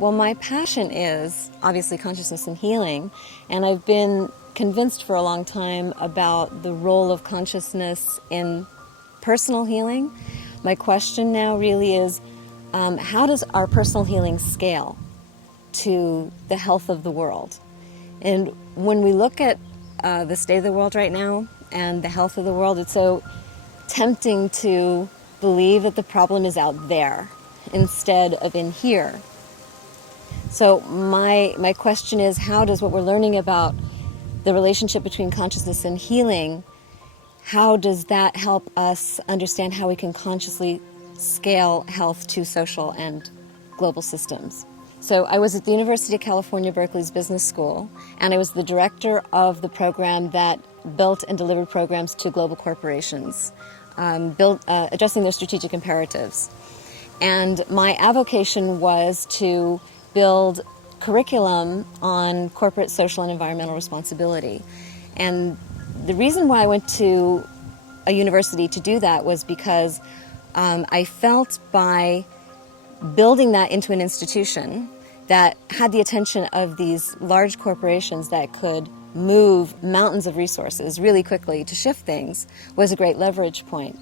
Well, my passion is obviously consciousness and healing, and I've been convinced for a long time about the role of consciousness in personal healing. My question now really is, how does our personal healing scale to the health of the world? And when we look at the state of the world right now and the health of the world, it's so tempting to believe that the problem is out there instead of in here. So my question is, how does what we're learning about the relationship between consciousness and healing, how does that help us understand how we can consciously scale health to social and global systems? So I was at the University of California, Berkeley's Business School, and I was the director of the program that built and delivered programs to global corporations, addressing their strategic imperatives. And my avocation was to build curriculum on corporate, social, and environmental responsibility. And the reason why I went to a university to do that was because I felt by building that into an institution that had the attention of these large corporations that could move mountains of resources really quickly to shift things was a great leverage point.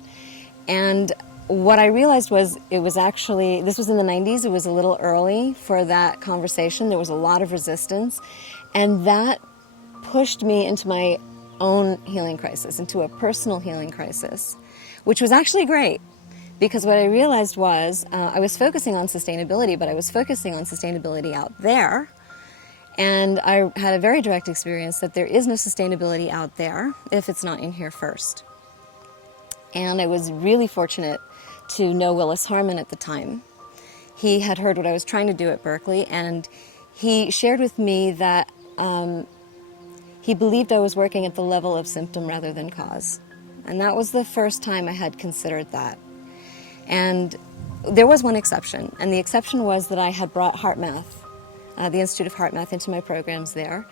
And what I realized was it was actually, this was in the 90s, it was a little early for that conversation. There was a lot of resistance, and that pushed me into my own healing crisis, into a personal healing crisis, which was actually great. Because what I realized was I was focusing on sustainability, but I was focusing on sustainability out there. And I had a very direct experience that there is no sustainability out there if it's not in here first. And I was really fortunate to know Willis Harman at the time. He had heard what I was trying to do at Berkeley, and he shared with me that he believed I was working at the level of symptom rather than cause. And that was the first time I had considered that. And there was one exception, and the exception was that I had brought HeartMath, the Institute of HeartMath, into my programs there.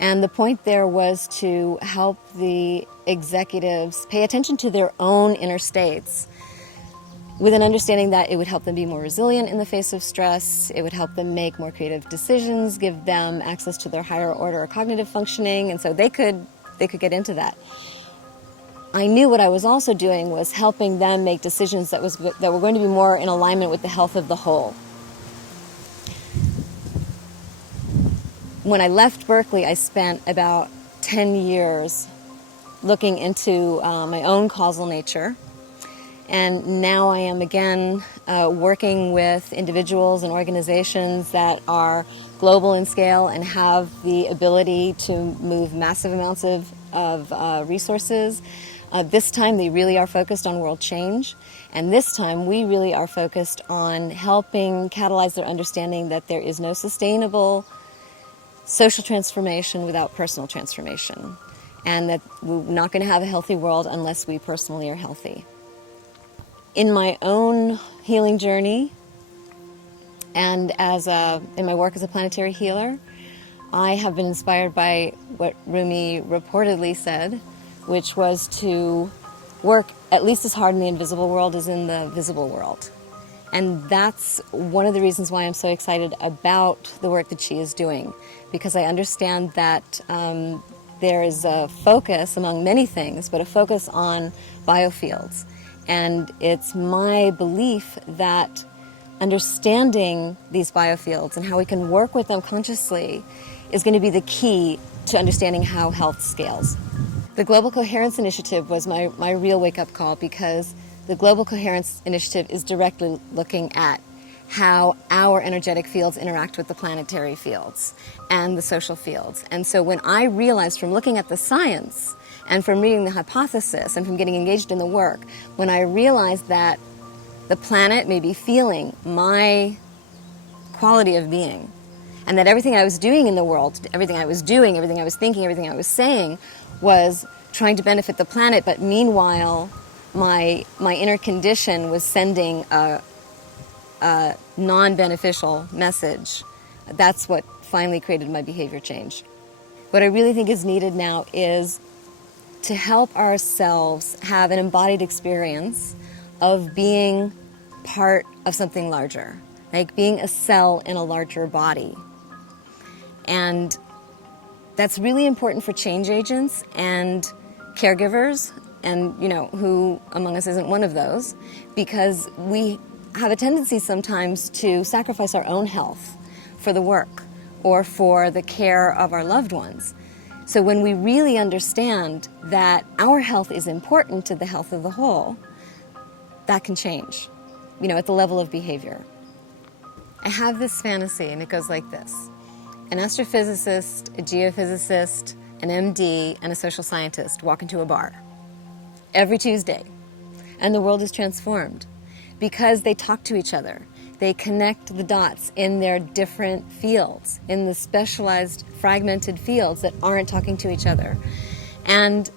And the point there was to help the executives pay attention to their own inner states with an understanding that it would help them be more resilient in the face of stress, it would help them make more creative decisions, give them access to their higher order cognitive functioning, and so they could get into that. I knew what I was also doing was helping them make decisions that were going to be more in alignment with the health of the whole. When I left Berkeley, I spent about 10 years looking into my own causal nature. And now I am again working with individuals and organizations that are global in scale and have the ability to move massive amounts of resources. This time they really are focused on world change, and this time we really are focused on helping catalyze their understanding that there is no sustainable social transformation without personal transformation, and that we're not going to have a healthy world unless we personally are healthy. In my own healing journey and in my work as a planetary healer, I have been inspired by what Rumi reportedly said, which was to work at least as hard in the invisible world as in the visible world. And that's one of the reasons why I'm so excited about the work that she is doing, because I understand that there is a focus, among many things, but a focus on biofields. And it's my belief that understanding these biofields and how we can work with them consciously is going to be the key to understanding how health scales. The Global Coherence Initiative was my real wake-up call, because the Global Coherence Initiative is directly looking at how our energetic fields interact with the planetary fields and the social fields. And so when I realized from looking at the science and from reading the hypothesis and from getting engaged in the work, when I realized that the planet may be feeling my quality of being, and that everything I was doing in the world, everything I was doing, everything I was thinking, everything I was saying, was trying to benefit the planet, but meanwhile, my inner condition was sending a non-beneficial message. That's what finally created my behavior change. What I really think is needed now is to help ourselves have an embodied experience of being part of something larger, like being a cell in a larger body. And that's really important for change agents and caregivers, and who among us isn't one of those, because we have a tendency sometimes to sacrifice our own health for the work or for the care of our loved ones. So when we really understand that our health is important to the health of the whole, that can change, at the level of behavior. I have this fantasy, and it goes like this. An astrophysicist, a geophysicist, an MD, and a social scientist walk into a bar every Tuesday, and the world is transformed because they talk to each other. They connect the dots in their different fields, in the specialized, fragmented fields that aren't talking to each other. And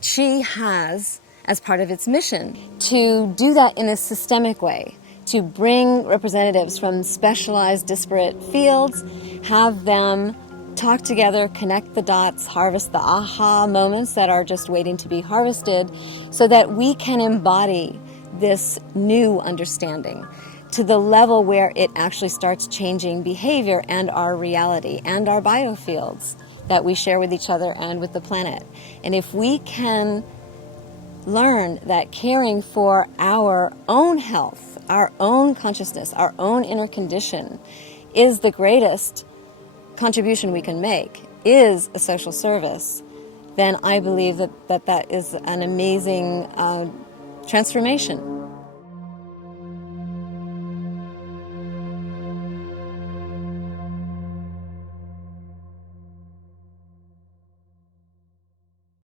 she has, as part of its mission, to do that in a systemic way, to bring representatives from specialized, disparate fields, have them talk together, connect the dots, harvest the aha moments that are just waiting to be harvested, so that we can embody this new understanding to the level where it actually starts changing behavior and our reality and our biofields that we share with each other and with the planet. And if we can learn that caring for our own health, our own consciousness, our own inner condition is the greatest contribution we can make, is a social service, then I believe that is an amazing transformation.